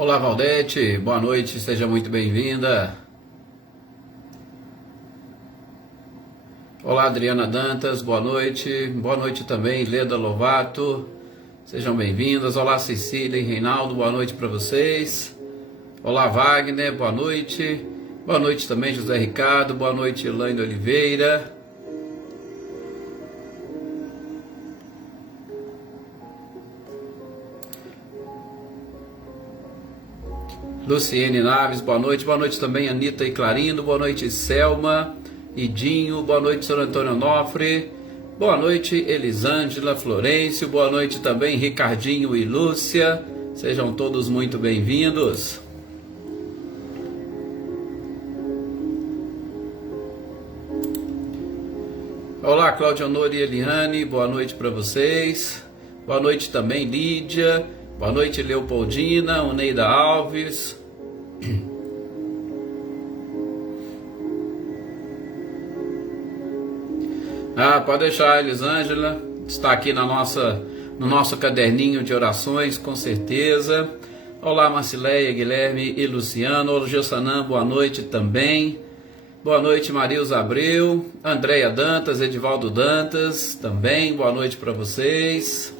Olá, Valdete, boa noite, seja muito bem-vinda. Olá, Adriana Dantas, boa noite também, Leda Lovato, sejam bem-vindas. Olá, Cecília e Reinaldo, boa noite para vocês. Olá, Wagner, boa noite também, José Ricardo, boa noite, Elaine Oliveira. Luciene Naves, boa noite também, Anitta e Clarindo, boa noite, Selma e Dinho, boa noite, Sr. Antônio Onofre, boa noite, Elisângela, Florencio, boa noite também, Ricardinho e Lúcia, sejam todos muito bem-vindos. Olá, Cláudia Honor e Eliane, boa noite para vocês, boa noite também, Lídia, boa noite, Leopoldina, Oneida Alves. Pode deixar, Elisângela, está aqui no nosso caderninho de orações, com certeza. Olá, Marcileia, Guilherme e Luciano. Olá, Gessanã, boa noite também. Boa noite, Marilza Abreu, Andréia Dantas, Edivaldo Dantas, também, boa noite para vocês.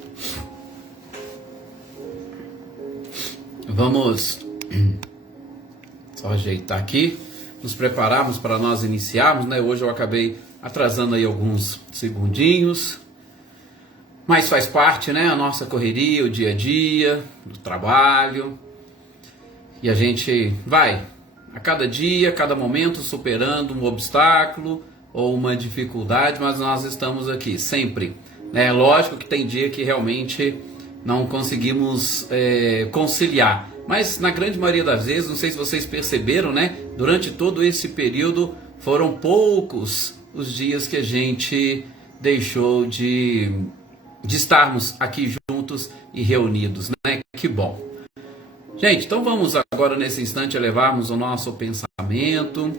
Vamos só ajeitar aqui, nos prepararmos para nós iniciarmos, né? Hoje eu acabei atrasando aí alguns segundinhos, mas faz parte, né? A nossa correria, o dia a dia, do trabalho, e a gente vai, a cada dia, a cada momento, superando um obstáculo ou uma dificuldade, mas nós estamos aqui sempre, né? Lógico que tem dia que realmente não conseguimos conciliar, mas na grande maioria das vezes, não sei se vocês perceberam, né? Durante todo esse período foram poucos os dias que a gente deixou de estarmos aqui juntos e reunidos, né? Que bom. Gente, então vamos agora nesse instante elevarmos o nosso pensamento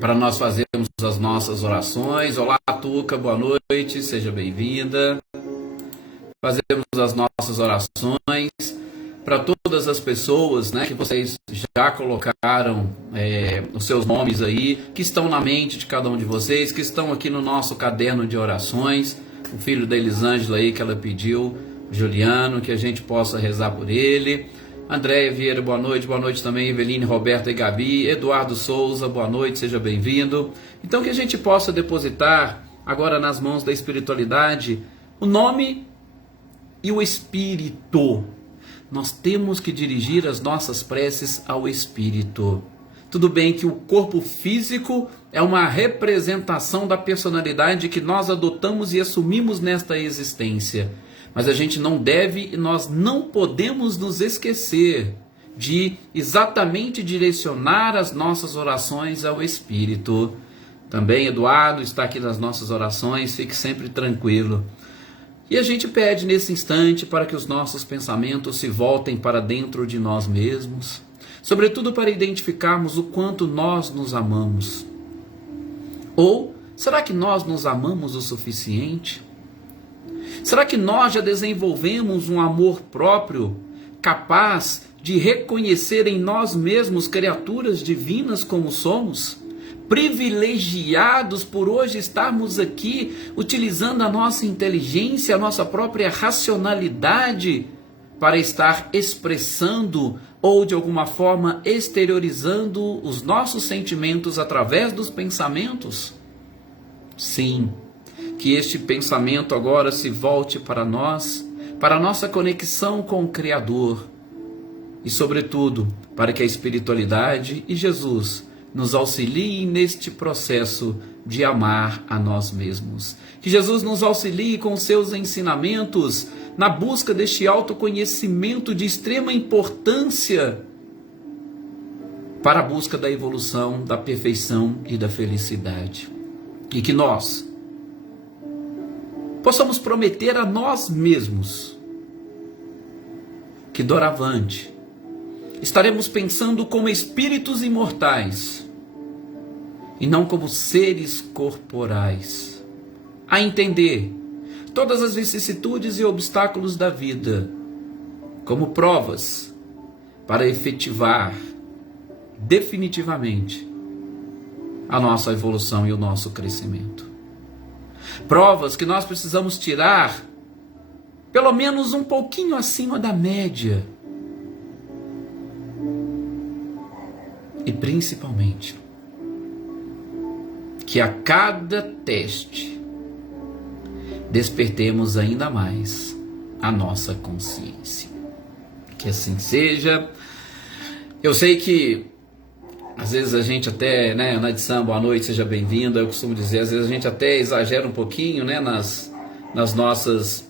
para nós fazermos as nossas orações. Olá, Tuca, boa noite, seja bem-vinda. Fazemos as nossas orações para todas as pessoas, né, que vocês já colocaram os seus nomes aí, que estão na mente de cada um de vocês, que estão aqui no nosso caderno de orações. O filho da Elisângela aí que ela pediu, Juliano, que a gente possa rezar por ele. Andréia Vieira, boa noite também, Eveline, Roberta e Gabi. Eduardo Souza, boa noite, seja bem-vindo. Então que a gente possa depositar agora nas mãos da espiritualidade o nome e o Espírito. Nós temos que dirigir as nossas preces ao Espírito. Tudo bem que o corpo físico é uma representação da personalidade que nós adotamos e assumimos nesta existência. Mas a gente não deve e nós não podemos nos esquecer de exatamente direcionar as nossas orações ao Espírito. Também Eduardo está aqui nas nossas orações, fique sempre tranquilo. E a gente pede nesse instante para que os nossos pensamentos se voltem para dentro de nós mesmos, sobretudo para identificarmos o quanto nós nos amamos. Ou será que nós nos amamos o suficiente? Será que nós já desenvolvemos um amor próprio, capaz de reconhecer em nós mesmos criaturas divinas como somos? Privilegiados por hoje estarmos aqui utilizando a nossa inteligência, a nossa própria racionalidade para estar expressando ou de alguma forma exteriorizando os nossos sentimentos através dos pensamentos? Sim, que este pensamento agora se volte para nós, para a nossa conexão com o Criador e, sobretudo, para que a espiritualidade e Jesus nos auxilie neste processo de amar a nós mesmos. Que Jesus nos auxilie com seus ensinamentos na busca deste autoconhecimento de extrema importância para a busca da evolução, da perfeição e da felicidade. E que nós possamos prometer a nós mesmos que doravante estaremos pensando como espíritos imortais e não como seres corporais, a entender todas as vicissitudes e obstáculos da vida como provas para efetivar definitivamente a nossa evolução e o nosso crescimento. Provas que nós precisamos tirar pelo menos um pouquinho acima da média. E principalmente, que a cada teste despertemos ainda mais a nossa consciência. Que assim seja. Eu sei que às vezes a gente até, né, Ana de Samba, boa noite, seja bem-vinda. Eu costumo dizer, às vezes a gente até exagera um pouquinho, né, nas nossas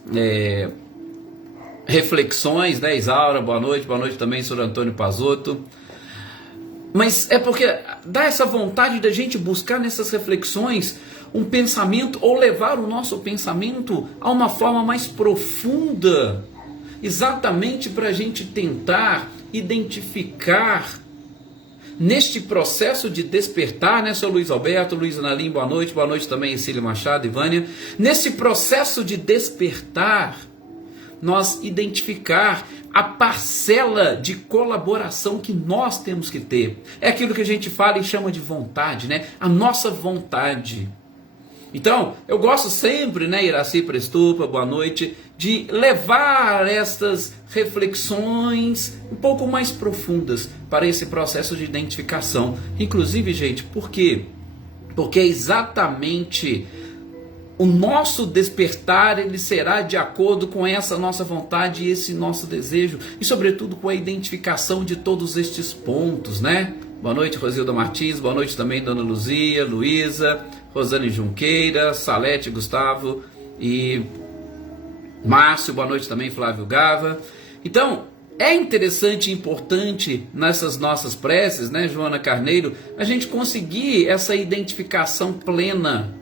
reflexões, né, Isaura, boa noite também, Sr. Antônio Pazotto. Mas é porque dá essa vontade da gente buscar nessas reflexões um pensamento, ou levar o nosso pensamento a uma forma mais profunda, exatamente para a gente tentar identificar neste processo de despertar, né, seu Luiz Alberto, Luiz Analim, boa noite também, Cília Machado, Ivânia, nesse processo de despertar, nós identificar a parcela de colaboração que nós temos que ter. É aquilo que a gente fala e chama de vontade, né? A nossa vontade. Então, eu gosto sempre, né, Iraci Prestupa, boa noite, de levar estas reflexões um pouco mais profundas para esse processo de identificação. Inclusive, gente, por quê? Porque é exatamente o nosso despertar, ele será de acordo com essa nossa vontade e esse nosso desejo, e sobretudo com a identificação de todos estes pontos, né? Boa noite, Rosilda Martins, boa noite também, Dona Luzia, Luísa, Rosane Junqueira, Salete, Gustavo e Márcio, boa noite também, Flávio Gava. Então, é interessante e importante nessas nossas preces, né, Joana Carneiro, a gente conseguir essa identificação plena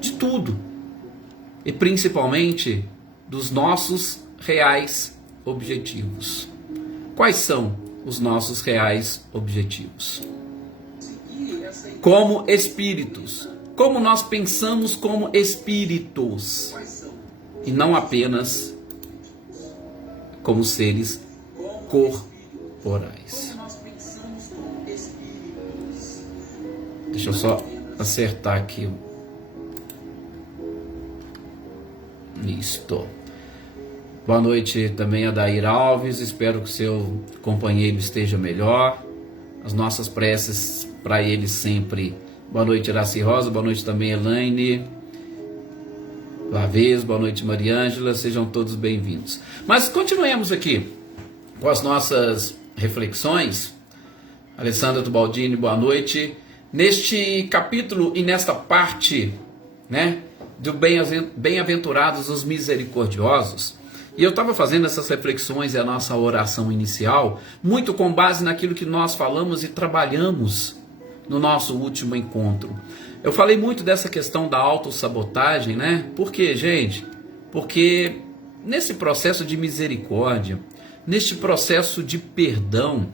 de tudo, e principalmente dos nossos reais objetivos. Quais são os nossos reais objetivos? Como espíritos, como nós pensamos como espíritos, e não apenas como seres corporais. Deixa eu só acertar aqui. Isto. Boa noite também a Dair Alves, espero que seu companheiro esteja melhor. As nossas preces para ele sempre. Boa noite, Iraci Rosa, boa noite também, Elaine Lavez, boa noite, Mariângela, sejam todos bem-vindos. Mas continuemos aqui com as nossas reflexões. Alessandra Tubaldini, boa noite. Neste capítulo e nesta parte, né, do bem-aventurados os misericordiosos, e eu estava fazendo essas reflexões e a nossa oração inicial, muito com base naquilo que nós falamos e trabalhamos no nosso último encontro. Eu falei muito dessa questão da autossabotagem, né? Por quê, gente? Porque nesse processo de misericórdia, neste processo de perdão,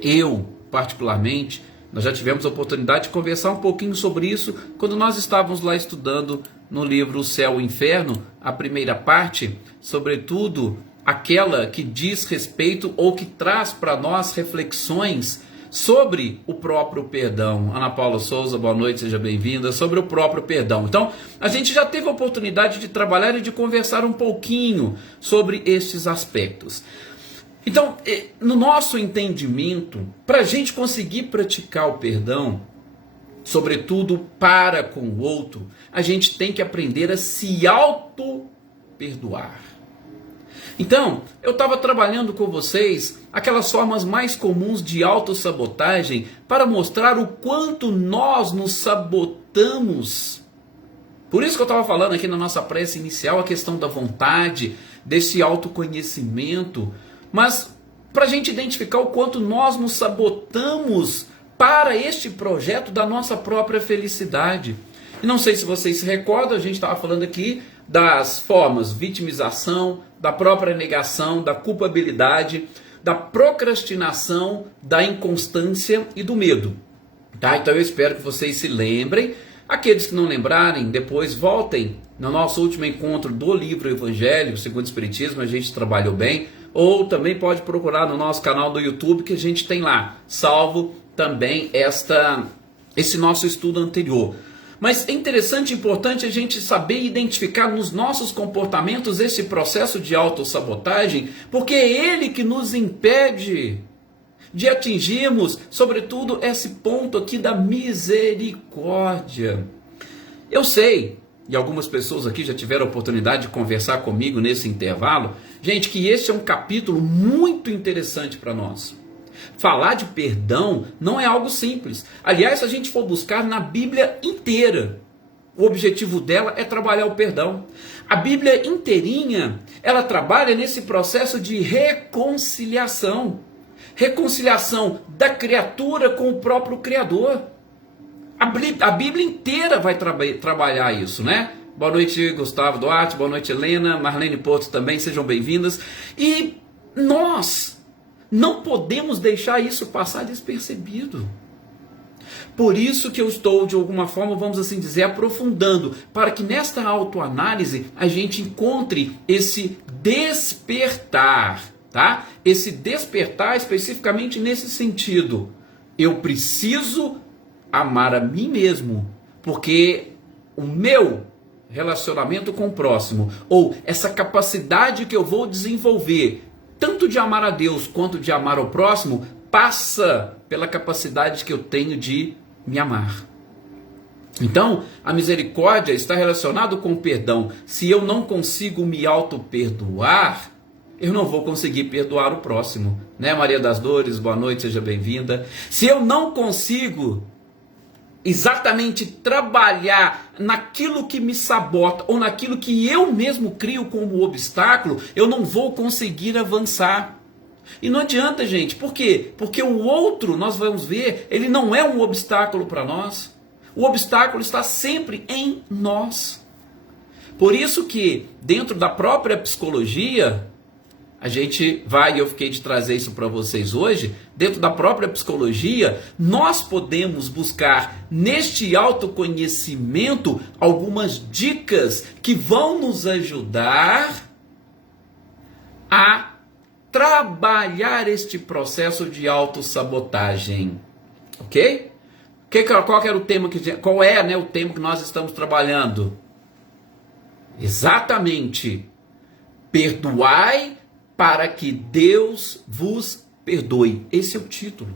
eu, particularmente, nós já tivemos a oportunidade de conversar um pouquinho sobre isso quando nós estávamos lá estudando no livro O Céu e o Inferno, a primeira parte, sobretudo aquela que diz respeito ou que traz para nós reflexões sobre o próprio perdão. Ana Paula Souza, boa noite, seja bem-vinda, sobre o próprio perdão. Então, a gente já teve a oportunidade de trabalhar e de conversar um pouquinho sobre estes aspectos. Então, no nosso entendimento, para a gente conseguir praticar o perdão, sobretudo para com o outro, a gente tem que aprender a se auto-perdoar. Então, eu estava trabalhando com vocês aquelas formas mais comuns de autossabotagem para mostrar o quanto nós nos sabotamos. Por isso que eu estava falando aqui na nossa prece inicial a questão da vontade, desse autoconhecimento, mas para a gente identificar o quanto nós nos sabotamos para este projeto da nossa própria felicidade. E não sei se vocês se recordam, a gente estava falando aqui das formas vitimização, da própria negação, da culpabilidade, da procrastinação, da inconstância e do medo. Tá? Então eu espero que vocês se lembrem. Aqueles que não lembrarem, depois voltem no nosso último encontro do livro Evangelho segundo o Espiritismo, a gente trabalhou bem. ou também pode procurar no nosso canal do YouTube, que a gente tem lá, salvo também esse nosso estudo anterior. Mas é interessante e importante a gente saber identificar nos nossos comportamentos esse processo de autossabotagem, porque é ele que nos impede de atingirmos, sobretudo, esse ponto aqui da misericórdia. Eu sei, e algumas pessoas aqui já tiveram a oportunidade de conversar comigo nesse intervalo, gente, que esse é um capítulo muito interessante para nós. Falar de perdão não é algo simples. Aliás, se a gente for buscar na Bíblia inteira, o objetivo dela é trabalhar o perdão. A Bíblia inteirinha, ela trabalha nesse processo de reconciliação. Reconciliação da criatura com o próprio Criador. A Bíblia inteira vai trabalhar isso, né? Boa noite, Gustavo Duarte, boa noite, Helena, Marlene Porto também, sejam bem-vindas. E nós não podemos deixar isso passar despercebido. Por isso que eu estou, de alguma forma, vamos assim dizer, aprofundando, para que nesta autoanálise a gente encontre esse despertar, tá? Esse despertar especificamente nesse sentido. Eu preciso amar a mim mesmo, porque o meu relacionamento com o próximo, ou essa capacidade que eu vou desenvolver, tanto de amar a Deus quanto de amar ao próximo, passa pela capacidade que eu tenho de me amar. Então, a misericórdia está relacionada com o perdão. Se eu não consigo me auto-perdoar, eu não vou conseguir perdoar o próximo. Né, Maria das Dores? Boa noite, seja bem-vinda. Se eu não consigo exatamente trabalhar naquilo que me sabota ou naquilo que eu mesmo crio como obstáculo, eu não vou conseguir avançar. E não adianta, gente. Por quê? Porque o outro, nós vamos ver, ele não é um obstáculo para nós. O obstáculo está sempre em nós. Por isso que dentro da própria psicologia, a gente vai, e eu fiquei de trazer isso para vocês hoje, dentro da própria psicologia, nós podemos buscar neste autoconhecimento algumas dicas que vão nos ajudar a trabalhar este processo de autossabotagem. Ok? Qual era o tema qual é, né, o tema que nós estamos trabalhando? Exatamente. Perdoai para que Deus vos perdoe. Esse é o título.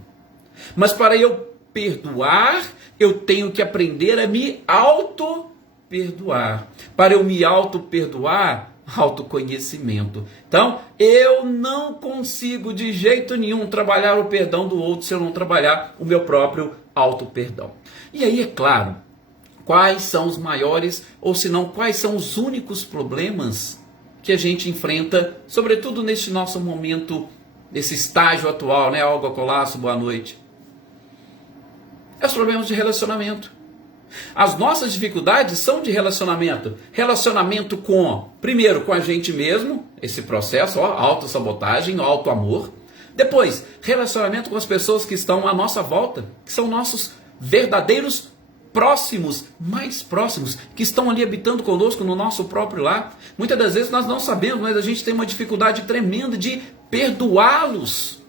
Mas para eu perdoar, eu tenho que aprender a me auto-perdoar. Para eu me auto-perdoar, autoconhecimento. Então, eu não consigo de jeito nenhum trabalhar o perdão do outro se eu não trabalhar o meu próprio auto-perdão. E aí, é claro, quais são os maiores, ou se não, quais são os únicos problemas que a gente enfrenta, sobretudo neste nosso momento, nesse estágio atual, né? Olga Colasso, boa noite. É os problemas de relacionamento. As nossas dificuldades são de relacionamento. Relacionamento primeiro, com a gente mesmo, esse processo, autossabotagem, autoamor. Depois, relacionamento com as pessoas que estão à nossa volta, que são nossos verdadeiros próximos, mais próximos, que estão ali habitando conosco no nosso próprio lar. Muitas das vezes nós não sabemos, mas a gente tem uma dificuldade tremenda de perdoá-los.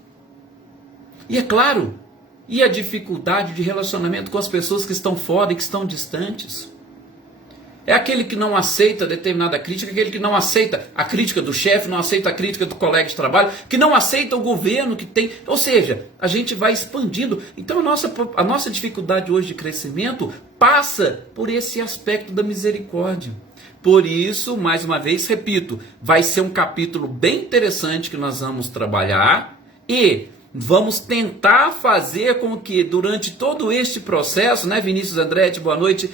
E é claro, e a dificuldade de relacionamento com as pessoas que estão fora e que estão distantes. É aquele que não aceita determinada crítica, aquele que não aceita a crítica do chefe, não aceita a crítica do colega de trabalho, que não aceita o governo que tem. Ou seja, a gente vai expandindo. Então a nossa dificuldade hoje de crescimento passa por esse aspecto da misericórdia. Por isso, mais uma vez, repito, vai ser um capítulo bem interessante que nós vamos trabalhar e vamos tentar fazer com que durante todo este processo, né, Vinícius Andretti, boa noite,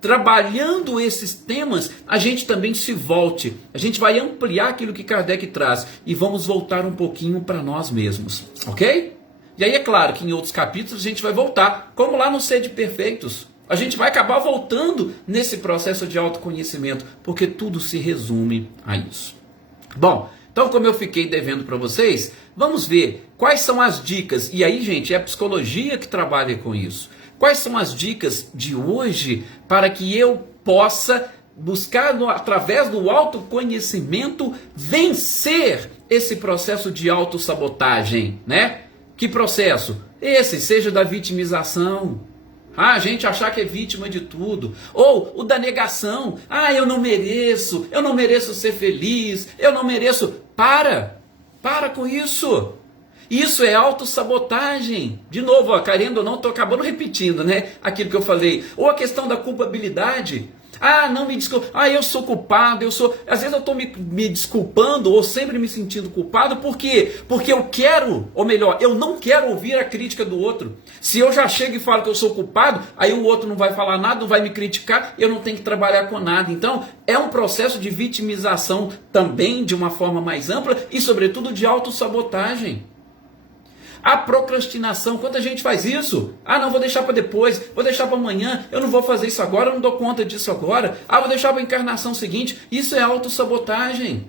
trabalhando esses temas, a gente também se volte. A gente vai ampliar aquilo que Kardec traz e vamos voltar um pouquinho para nós mesmos, ok? E aí é claro que em outros capítulos a gente vai voltar, como lá no Sede Perfeitos. A gente vai acabar voltando nesse processo de autoconhecimento, porque tudo se resume a isso. Bom, então como eu fiquei devendo para vocês, vamos ver quais são as dicas. E aí, gente, é a psicologia que trabalha com isso. Quais são as dicas de hoje para que eu possa buscar através do autoconhecimento vencer esse processo de autossabotagem, né? Que processo? Esse, seja da vitimização. A gente achar que é vítima de tudo. Ou o da negação. Eu não mereço ser feliz, eu não mereço. Para com isso. Isso é autossabotagem. De novo, querendo ou não, estou acabando repetindo, né? Aquilo que eu falei. Ou a questão da culpabilidade. Não me desculpa. Eu sou culpado, Às vezes eu estou me desculpando ou sempre me sentindo culpado. Por quê? Porque eu quero, ou melhor, eu não quero ouvir a crítica do outro. Se eu já chego e falo que eu sou culpado, aí o outro não vai falar nada, não vai me criticar, eu não tenho que trabalhar com nada. Então, é um processo de vitimização também, de uma forma mais ampla, e sobretudo de autossabotagem. A procrastinação, quanta gente faz isso? Não, vou deixar para depois, vou deixar para amanhã, eu não vou fazer isso agora, eu não dou conta disso agora. Vou deixar para a encarnação seguinte. Isso é autossabotagem.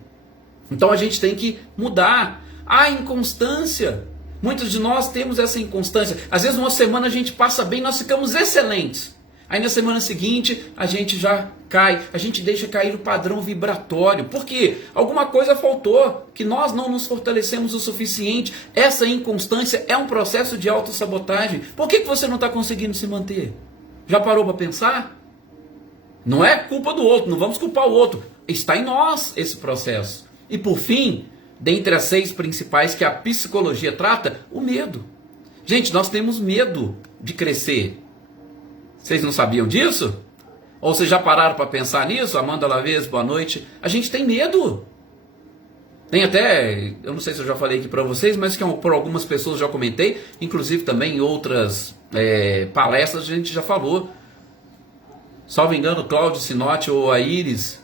Então a gente tem que mudar. A inconstância. Muitos de nós temos essa inconstância. Às vezes uma semana a gente passa bem, nós ficamos excelentes. Aí na semana seguinte a gente já cai, a gente deixa cair o padrão vibratório. Por quê? Alguma coisa faltou, que nós não nos fortalecemos o suficiente. Essa inconstância é um processo de autossabotagem. Por que você não está conseguindo se manter? Já parou para pensar? Não é culpa do outro, não vamos culpar o outro. Está em nós esse processo. E por fim, dentre as 6 principais que a psicologia trata, o medo. Gente, nós temos medo de crescer. Vocês não sabiam disso? Ou vocês já pararam para pensar nisso? Amanda Lavez, boa noite. A gente tem medo. Tem até, eu não sei se eu já falei aqui para vocês, mas que por algumas pessoas já comentei, inclusive também em outras palestras a gente já falou. Salvo engano, Cláudio Sinotti ou a Isis,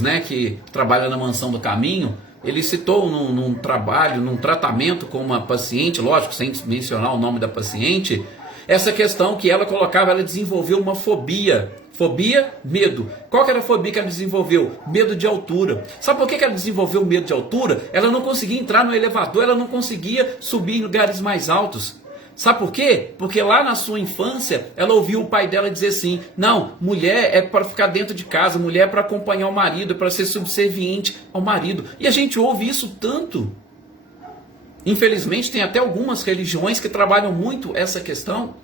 né, que trabalha na Mansão do Caminho, ele citou num trabalho, num tratamento com uma paciente, lógico, sem mencionar o nome da paciente, essa questão que ela colocava, ela desenvolveu uma fobia. Fobia, medo. Qual que era a fobia que ela desenvolveu? Medo de altura. Sabe por que ela desenvolveu medo de altura? Ela não conseguia entrar no elevador, ela não conseguia subir em lugares mais altos. Sabe por quê? Porque lá na sua infância, ela ouviu o pai dela dizer assim, não, mulher é para ficar dentro de casa, mulher é para acompanhar o marido, é para ser subserviente ao marido. E a gente ouve isso tanto. Infelizmente, tem até algumas religiões que trabalham muito essa questão.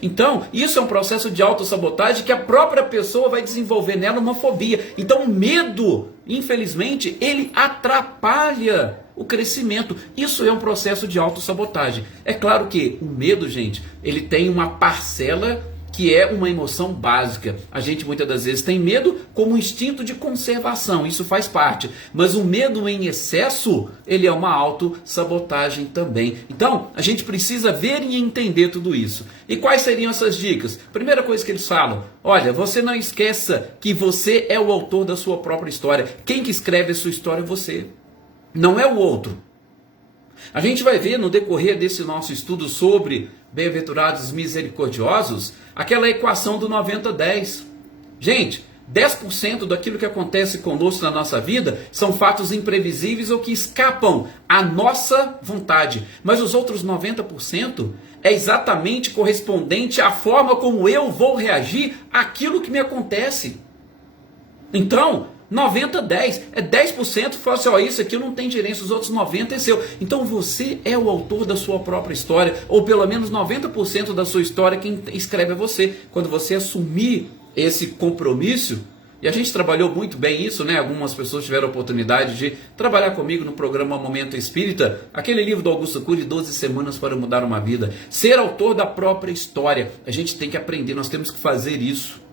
Então, isso é um processo de autossabotagem que a própria pessoa vai desenvolver nela uma fobia. Então, o medo, infelizmente, ele atrapalha o crescimento. Isso é um processo de autossabotagem. É claro que o medo, gente, ele tem uma parcela que é uma emoção básica. A gente muitas das vezes tem medo como instinto de conservação, isso faz parte. Mas o medo em excesso, ele é uma autossabotagem também. Então, a gente precisa ver e entender tudo isso. E quais seriam essas dicas? Primeira coisa que eles falam, olha, você não esqueça que você é o autor da sua própria história. Quem que escreve a sua história é você, não é o outro. A gente vai ver no decorrer desse nosso estudo sobre bem-aventurados misericordiosos, aquela equação do 90-10. Gente, 10% daquilo que acontece conosco na nossa vida são fatos imprevisíveis ou que escapam à nossa vontade. Mas os outros 90% é exatamente correspondente à forma como eu vou reagir àquilo que me acontece. Então, 90-10, é 10%, fala assim, isso aqui não tem gerência, os outros 90% é seu. Então você é o autor da sua própria história, ou pelo menos 90% da sua história quem escreve é você. Quando você assumir esse compromisso, e a gente trabalhou muito bem isso, né? Algumas pessoas tiveram a oportunidade de trabalhar comigo no programa Momento Espírita, aquele livro do Augusto Cury, 12 Semanas para Mudar uma Vida. Ser autor da própria história, a gente tem que aprender, nós temos que fazer isso.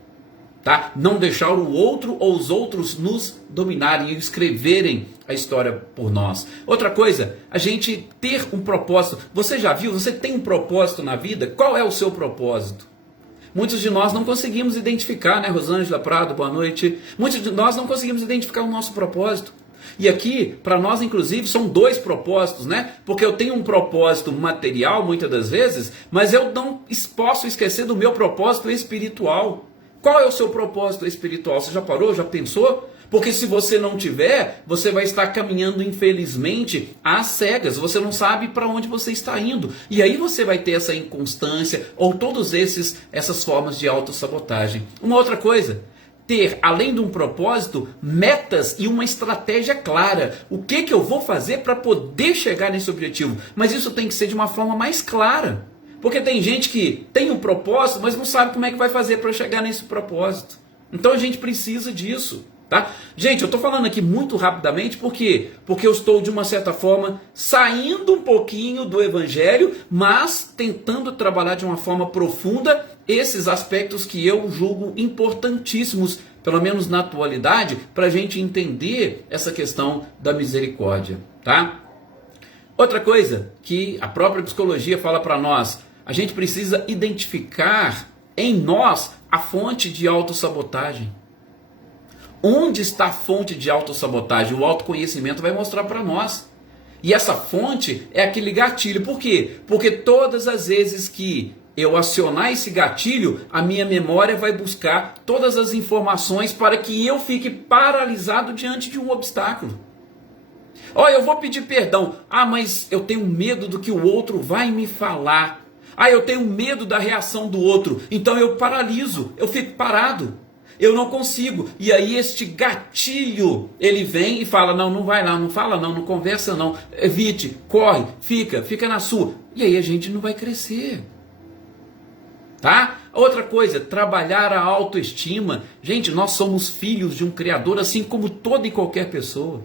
Tá? Não deixar o outro ou os outros nos dominarem e escreverem a história por nós. Outra coisa, a gente ter um propósito. Você já viu? Você tem um propósito na vida? Qual é o seu propósito? Muitos de nós não conseguimos identificar, né? Rosângela Prado, boa noite. Muitos de nós não conseguimos identificar o nosso propósito. E aqui, para nós, inclusive, são 2 propósitos, né? Porque eu tenho um propósito material, muitas das vezes, mas eu não posso esquecer do meu propósito espiritual. Qual é o seu propósito espiritual? Você já parou? Já pensou? Porque se você não tiver, você vai estar caminhando, infelizmente, às cegas. Você não sabe para onde você está indo. E aí você vai ter essa inconstância ou todas essas formas de autossabotagem. Uma outra coisa, ter, além de um propósito, metas e uma estratégia clara. O que eu vou fazer para poder chegar nesse objetivo? Mas isso tem que ser de uma forma mais clara. Porque tem gente que tem um propósito, mas não sabe como é que vai fazer para chegar nesse propósito. Então a gente precisa disso. Tá? Gente, eu estou falando aqui muito rapidamente porque eu estou, de uma certa forma, saindo um pouquinho do Evangelho, mas tentando trabalhar de uma forma profunda esses aspectos que eu julgo importantíssimos, pelo menos na atualidade, para a gente entender essa questão da misericórdia. Tá? Outra coisa que a própria psicologia fala para nós, a gente precisa identificar em nós a fonte de autossabotagem. Onde está a fonte de autossabotagem? O autoconhecimento vai mostrar para nós. E essa fonte é aquele gatilho. Por quê? Porque todas as vezes que eu acionar esse gatilho, a minha memória vai buscar todas as informações para que eu fique paralisado diante de um obstáculo. Eu vou pedir perdão. Mas eu tenho medo do que o outro vai me falar. Eu tenho medo da reação do outro. Então eu paraliso, eu fico parado. Eu não consigo. E aí este gatilho, ele vem e fala, não vai lá, não fala não conversa não, evite, corre, fica na sua. E aí a gente não vai crescer. Tá? Outra coisa, trabalhar a autoestima. Gente, nós somos filhos de um Criador, assim como toda e qualquer pessoa.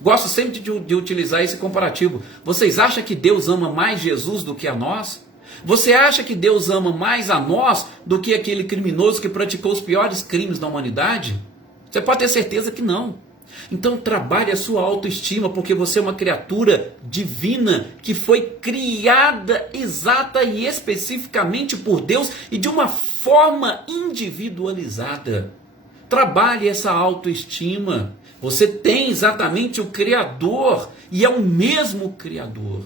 Gosto sempre de utilizar esse comparativo. Vocês acham que Deus ama mais Jesus do que a nós? Você acha que Deus ama mais a nós do que aquele criminoso que praticou os piores crimes da humanidade? Você pode ter certeza que não. Então trabalhe a sua autoestima, porque você é uma criatura divina que foi criada exata e especificamente por Deus e de uma forma individualizada. Trabalhe essa autoestima. Você tem exatamente o Criador e é o mesmo Criador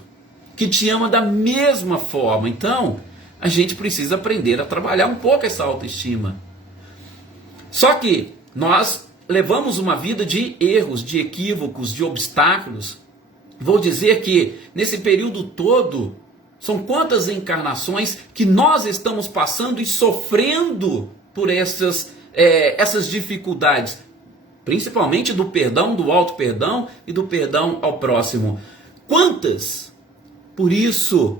que te ama da mesma forma. Então, a gente precisa aprender a trabalhar um pouco essa autoestima. Só que nós levamos uma vida de erros, de equívocos, de obstáculos. Vou dizer que nesse período todo, são quantas encarnações que nós estamos passando e sofrendo por essas dificuldades, principalmente do perdão, do auto-perdão e do perdão ao próximo. Quantas? Por isso,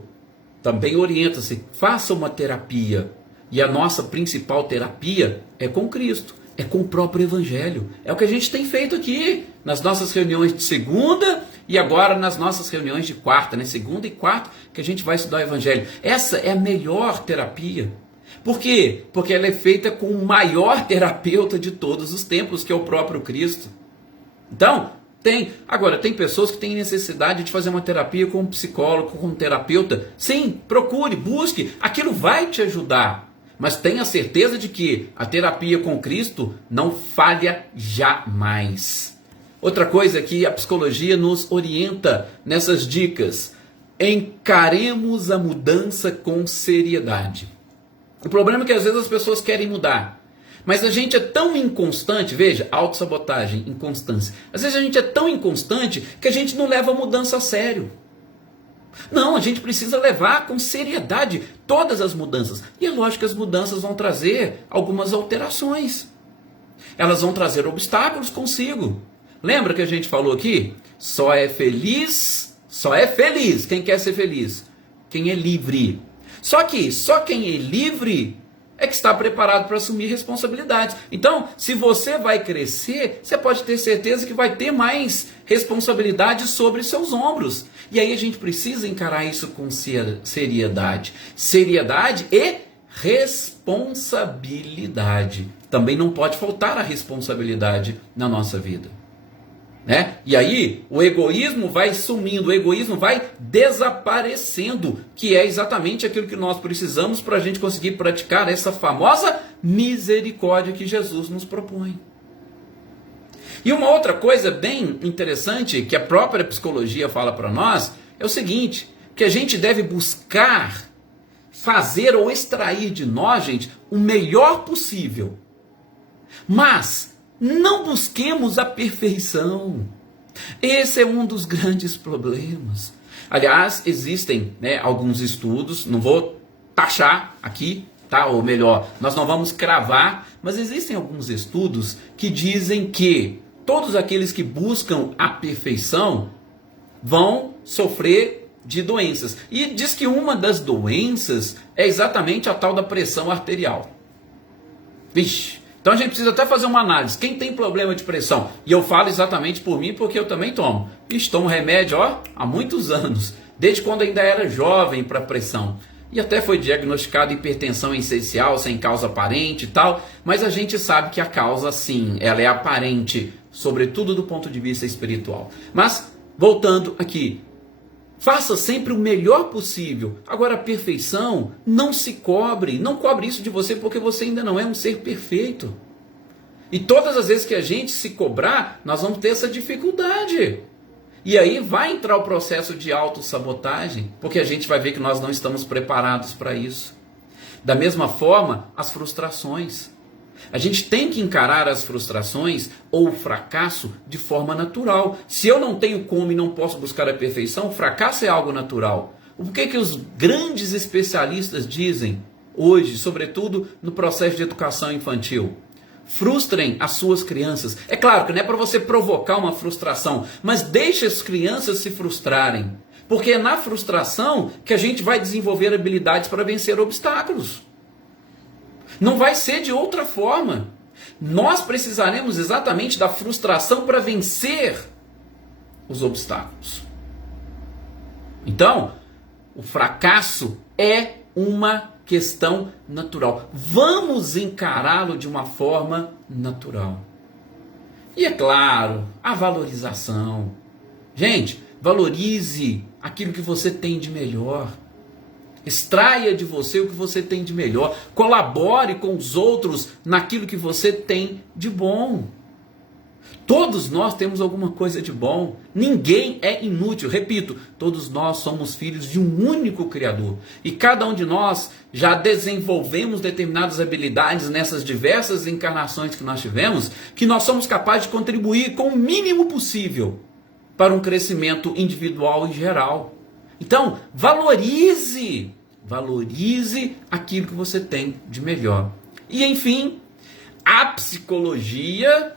também orienta-se, faça uma terapia. E a nossa principal terapia é com Cristo, é com o próprio Evangelho. É o que a gente tem feito aqui, nas nossas reuniões de segunda e agora nas nossas reuniões de quarta, né? Segunda e quarta, que a gente vai estudar o Evangelho. Essa é a melhor terapia. Por quê? Porque ela é feita com o maior terapeuta de todos os tempos, que é o próprio Cristo. Então, tem pessoas que têm necessidade de fazer uma terapia com um psicólogo, com um terapeuta. Sim, procure, busque, aquilo vai te ajudar. Mas tenha certeza de que a terapia com Cristo não falha jamais. Outra coisa que a psicologia nos orienta nessas dicas: encaremos a mudança com seriedade. O problema é que às vezes as pessoas querem mudar, mas a gente é tão inconstante, veja, autossabotagem, inconstância. Às vezes a gente é tão inconstante que a gente não leva a mudança a sério. Não, a gente precisa levar com seriedade todas as mudanças. E é lógico que as mudanças vão trazer algumas alterações. Elas vão trazer obstáculos consigo. Lembra que a gente falou aqui? Só é feliz quem quer ser feliz, quem é livre. Só quem é livre é que está preparado para assumir responsabilidades. Então, se você vai crescer, você pode ter certeza que vai ter mais responsabilidade sobre seus ombros. E aí a gente precisa encarar isso com seriedade. Seriedade e responsabilidade. Também não pode faltar a responsabilidade na nossa vida. Né? E aí o egoísmo vai sumindo, o egoísmo vai desaparecendo, que é exatamente aquilo que nós precisamos para a gente conseguir praticar essa famosa misericórdia que Jesus nos propõe. E uma outra coisa bem interessante que a própria psicologia fala para nós é o seguinte, que a gente deve buscar fazer ou extrair de nós, gente, o melhor possível. Mas não busquemos a perfeição. Esse é um dos grandes problemas. Aliás, existem alguns estudos, não vou taxar aqui, tá? Ou melhor, nós não vamos cravar, mas existem alguns estudos que dizem que todos aqueles que buscam a perfeição vão sofrer de doenças. E diz que uma das doenças é exatamente a tal da pressão arterial. Vixe, então a gente precisa até fazer uma análise. Quem tem problema de pressão? E eu falo exatamente por mim, porque eu também tomo. Vixe, tomo remédio, há muitos anos. Desde quando ainda era jovem para pressão. E até foi diagnosticado hipertensão essencial, sem causa aparente e tal. Mas a gente sabe que a causa, sim, ela é aparente, sobretudo do ponto de vista espiritual. Mas, voltando aqui, faça sempre o melhor possível. Agora, a perfeição não se cobre. Não cobre isso de você, porque você ainda não é um ser perfeito. E todas as vezes que a gente se cobrar, nós vamos ter essa dificuldade. E aí vai entrar o processo de autossabotagem, porque a gente vai ver que nós não estamos preparados para isso. Da mesma forma, as frustrações. A gente tem que encarar as frustrações ou o fracasso de forma natural. Se eu não tenho como e não posso buscar a perfeição, o fracasso é algo natural. O que os grandes especialistas dizem hoje, sobretudo no processo de educação infantil? Frustrem as suas crianças. É claro que não é para você provocar uma frustração, mas deixe as crianças se frustrarem. Porque é na frustração que a gente vai desenvolver habilidades para vencer obstáculos. Não vai ser de outra forma. Nós precisaremos exatamente da frustração para vencer os obstáculos. Então, o fracasso é uma questão natural. Vamos encará-lo de uma forma natural. E é claro, a valorização. Gente, valorize aquilo que você tem de melhor. Extraia de você o que você tem de melhor. Colabore com os outros naquilo que você tem de bom. Todos nós temos alguma coisa de bom. Ninguém é inútil. Repito, todos nós somos filhos de um único Criador. E cada um de nós já desenvolvemos determinadas habilidades nessas diversas encarnações que nós tivemos, que nós somos capazes de contribuir com o mínimo possível para um crescimento individual e geral. Então, valorize aquilo que você tem de melhor. E enfim, a psicologia,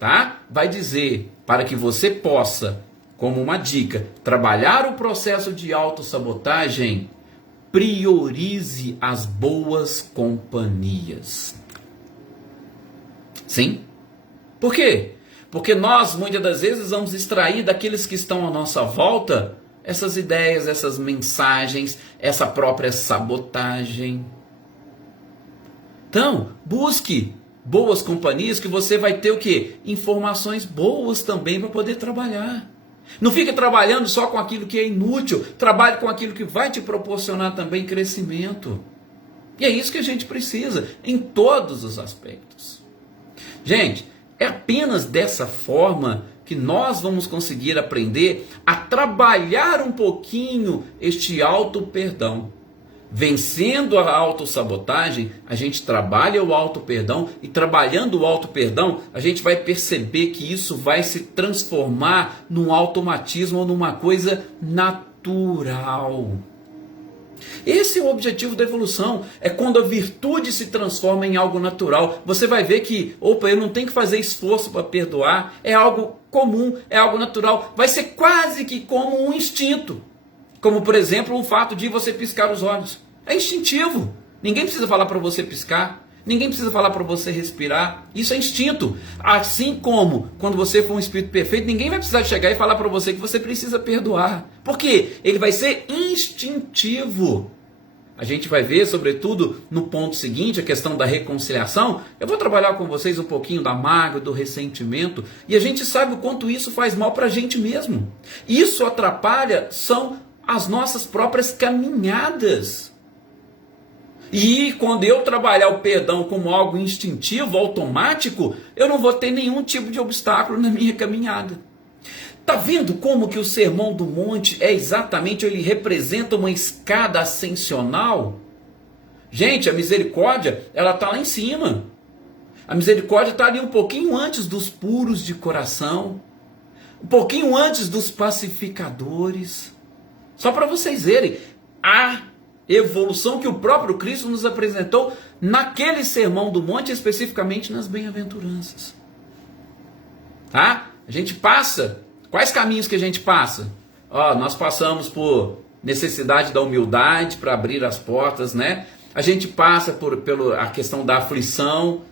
tá, vai dizer para que você possa, como uma dica, trabalhar o processo de autossabotagem, priorize as boas companhias. Sim? Por quê? Porque nós, muitas das vezes, vamos extrair daqueles que estão à nossa volta essas ideias, essas mensagens, essa própria sabotagem. Então, busque boas companhias que você vai ter o quê? Informações boas também para poder trabalhar. Não fique trabalhando só com aquilo que é inútil, trabalhe com aquilo que vai te proporcionar também crescimento. E é isso que a gente precisa, em todos os aspectos. Gente, é apenas dessa forma que nós vamos conseguir aprender a trabalhar um pouquinho este auto-perdão. Vencendo a autossabotagem, a gente trabalha o auto-perdão, e trabalhando o auto-perdão, a gente vai perceber que isso vai se transformar num automatismo ou numa coisa natural. Esse é o objetivo da evolução, é quando a virtude se transforma em algo natural. Você vai ver que, eu não tenho que fazer esforço para perdoar, é algo comum, é algo natural, vai ser quase que como um instinto. Como, por exemplo, o fato de você piscar os olhos. É instintivo. Ninguém precisa falar para você piscar. Ninguém precisa falar para você respirar. Isso é instinto. Assim como, quando você for um espírito perfeito, ninguém vai precisar chegar e falar para você que você precisa perdoar. Por quê? Ele vai ser instintivo. A gente vai ver, sobretudo, no ponto seguinte, a questão da reconciliação. Eu vou trabalhar com vocês um pouquinho da mágoa, do ressentimento. E a gente sabe o quanto isso faz mal para a gente mesmo. Isso atrapalha, são as nossas próprias caminhadas. E quando eu trabalhar o perdão como algo instintivo, automático, eu não vou ter nenhum tipo de obstáculo na minha caminhada. Tá vendo como que o Sermão do Monte é exatamente, ele representa uma escada ascensional? Gente, a misericórdia, ela está lá em cima. A misericórdia está ali um pouquinho antes dos puros de coração, um pouquinho antes dos pacificadores. Só para vocês verem, a evolução que o próprio Cristo nos apresentou naquele Sermão do Monte, especificamente nas bem-aventuranças. Tá? A gente passa, quais caminhos que a gente passa? Nós passamos por necessidade da humildade para abrir as portas, né? A gente passa pela questão da aflição,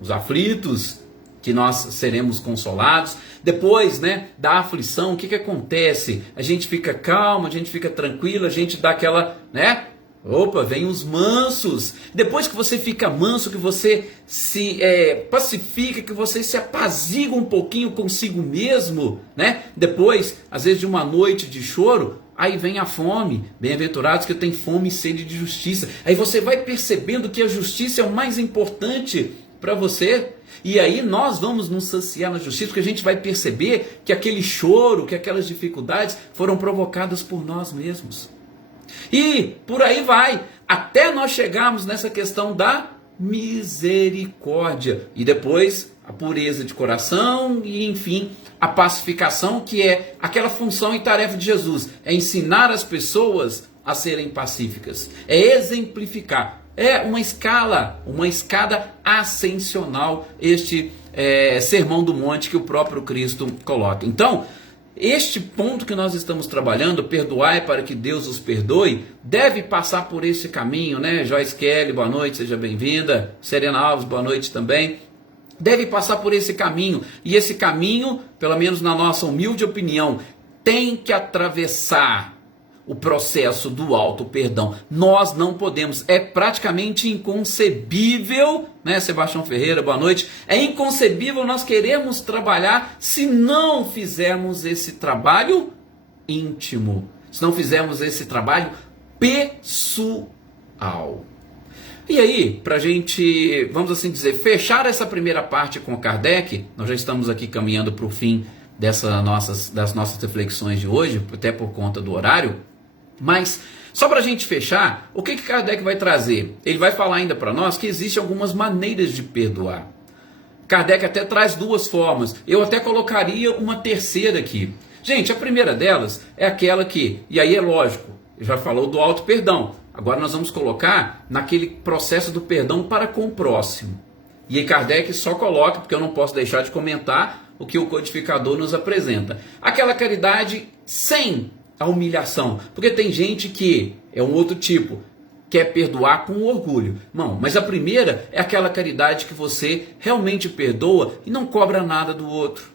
os aflitos, que nós seremos consolados. Depois, né, da aflição, o que acontece? A gente fica calmo, a gente fica tranquilo, a gente dá aquela, né? Opa, vem os mansos. Depois que você fica manso, que você se pacifica, que você se apazigua um pouquinho consigo mesmo, né? Depois, às vezes de uma noite de choro, aí vem a fome. Bem-aventurados que têm fome e sede de justiça. Aí você vai percebendo que a justiça é o mais importante para você. E aí nós vamos nos saciar na justiça, porque a gente vai perceber que aquele choro, que aquelas dificuldades foram provocadas por nós mesmos. E por aí vai, até nós chegarmos nessa questão da misericórdia. E depois a pureza de coração e, enfim, a pacificação, que é aquela função e tarefa de Jesus. É ensinar as pessoas a serem pacíficas. É exemplificar. É uma escada ascensional, este Sermão do Monte que o próprio Cristo coloca. Então, este ponto que nós estamos trabalhando, perdoai para que Deus os perdoe, deve passar por esse caminho, né? Joyce Kelly, boa noite, seja bem-vinda. Serena Alves, boa noite também. Deve passar por esse caminho, e esse caminho, pelo menos na nossa humilde opinião, tem que atravessar o processo do auto-perdão. Nós não podemos, é praticamente inconcebível, né, Sebastião Ferreira, boa noite, é inconcebível nós queremos trabalhar se não fizermos esse trabalho íntimo, se não fizermos esse trabalho pessoal. E aí, para a gente, vamos assim dizer, fechar essa primeira parte com Kardec, nós já estamos aqui caminhando para o fim das nossas reflexões de hoje, até por conta do horário. Mas, só para a gente fechar, o que Kardec vai trazer? Ele vai falar ainda para nós que existem algumas maneiras de perdoar. Kardec até traz duas formas. Eu até colocaria uma terceira aqui. Gente, a primeira delas é aquela que, e aí é lógico, já falou do auto-perdão. Agora nós vamos colocar naquele processo do perdão para com o próximo. E aí Kardec só coloca, porque eu não posso deixar de comentar o que o codificador nos apresenta. Aquela caridade sem a humilhação, porque tem gente que é um outro tipo, quer perdoar com orgulho. Não, mas a primeira é aquela caridade que você realmente perdoa e não cobra nada do outro.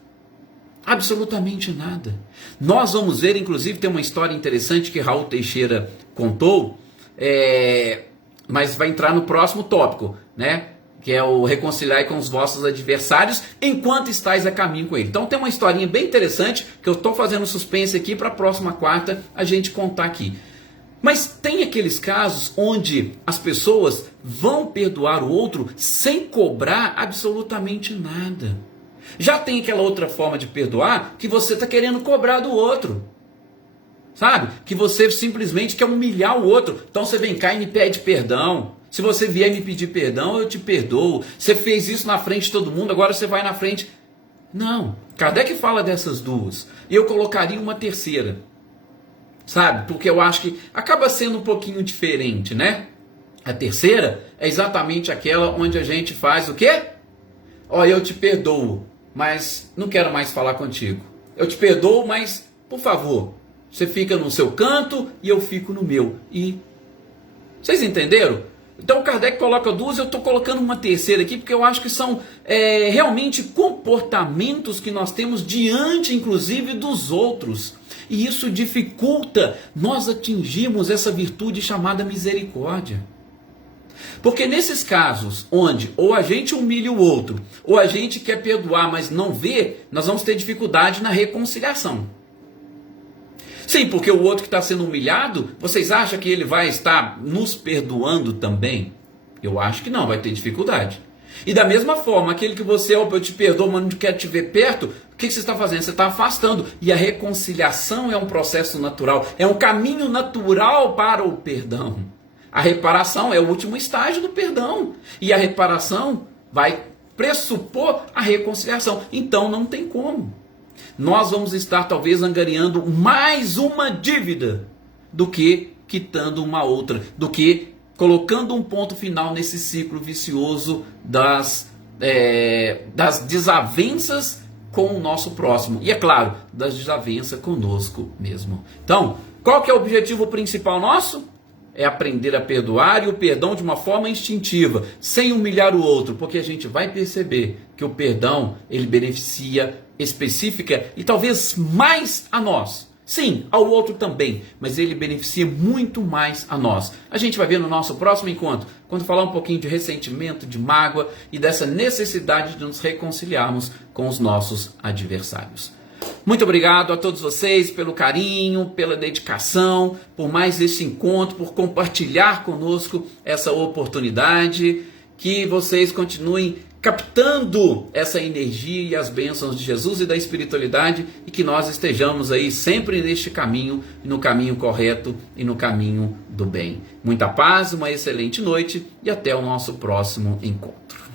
Absolutamente nada. Nós vamos ver, inclusive tem uma história interessante que Raul Teixeira contou, mas vai entrar no próximo tópico, né? Que é o reconciliar com os vossos adversários enquanto estáis a caminho com ele. Então tem uma historinha bem interessante que eu estou fazendo suspense aqui para a próxima quarta a gente contar aqui. Mas tem aqueles casos onde as pessoas vão perdoar o outro sem cobrar absolutamente nada. Já tem aquela outra forma de perdoar que você está querendo cobrar do outro. Sabe? Que você simplesmente quer humilhar o outro. Então você vem cá e me pede perdão. Se você vier me pedir perdão, eu te perdoo. Você fez isso na frente de todo mundo, agora você vai na frente. Não. Kardec fala dessas duas. E eu colocaria uma terceira. Sabe? Porque eu acho que acaba sendo um pouquinho diferente, né? A terceira é exatamente aquela onde a gente faz o quê? Eu te perdoo, mas não quero mais falar contigo. Eu te perdoo, mas, por favor, você fica no seu canto e eu fico no meu. E vocês entenderam? Então Kardec coloca duas, eu estou colocando uma terceira aqui, porque eu acho que são realmente comportamentos que nós temos diante, inclusive, dos outros. E isso dificulta nós atingirmos essa virtude chamada misericórdia. Porque nesses casos onde ou a gente humilha o outro, ou a gente quer perdoar, mas não vê, nós vamos ter dificuldade na reconciliação. Sim, porque o outro que está sendo humilhado, vocês acham que ele vai estar nos perdoando também? Eu acho que não, vai ter dificuldade. E da mesma forma, aquele que você, eu te perdoo, mas não quero te ver perto, o que você está fazendo? Você está afastando. E a reconciliação é um processo natural, é um caminho natural para o perdão. A reparação é o último estágio do perdão. E a reparação vai pressupor a reconciliação. Então não tem como. Nós vamos estar talvez angariando mais uma dívida do que quitando uma outra, do que colocando um ponto final nesse ciclo vicioso das desavenças com o nosso próximo. E é claro, das desavenças conosco mesmo. Então, qual que é o objetivo principal nosso? É aprender a perdoar, e o perdão de uma forma instintiva, sem humilhar o outro, porque a gente vai perceber que o perdão, ele beneficia específica e talvez mais a nós. Sim, ao outro também, mas ele beneficia muito mais a nós. A gente vai ver no nosso próximo encontro, quando falar um pouquinho de ressentimento, de mágoa e dessa necessidade de nos reconciliarmos com os nossos adversários. Muito obrigado a todos vocês pelo carinho, pela dedicação, por mais esse encontro, por compartilhar conosco essa oportunidade. Que vocês continuem captando essa energia e as bênçãos de Jesus e da espiritualidade, e que nós estejamos aí sempre neste caminho, no caminho correto e no caminho do bem. Muita paz, uma excelente noite e até o nosso próximo encontro.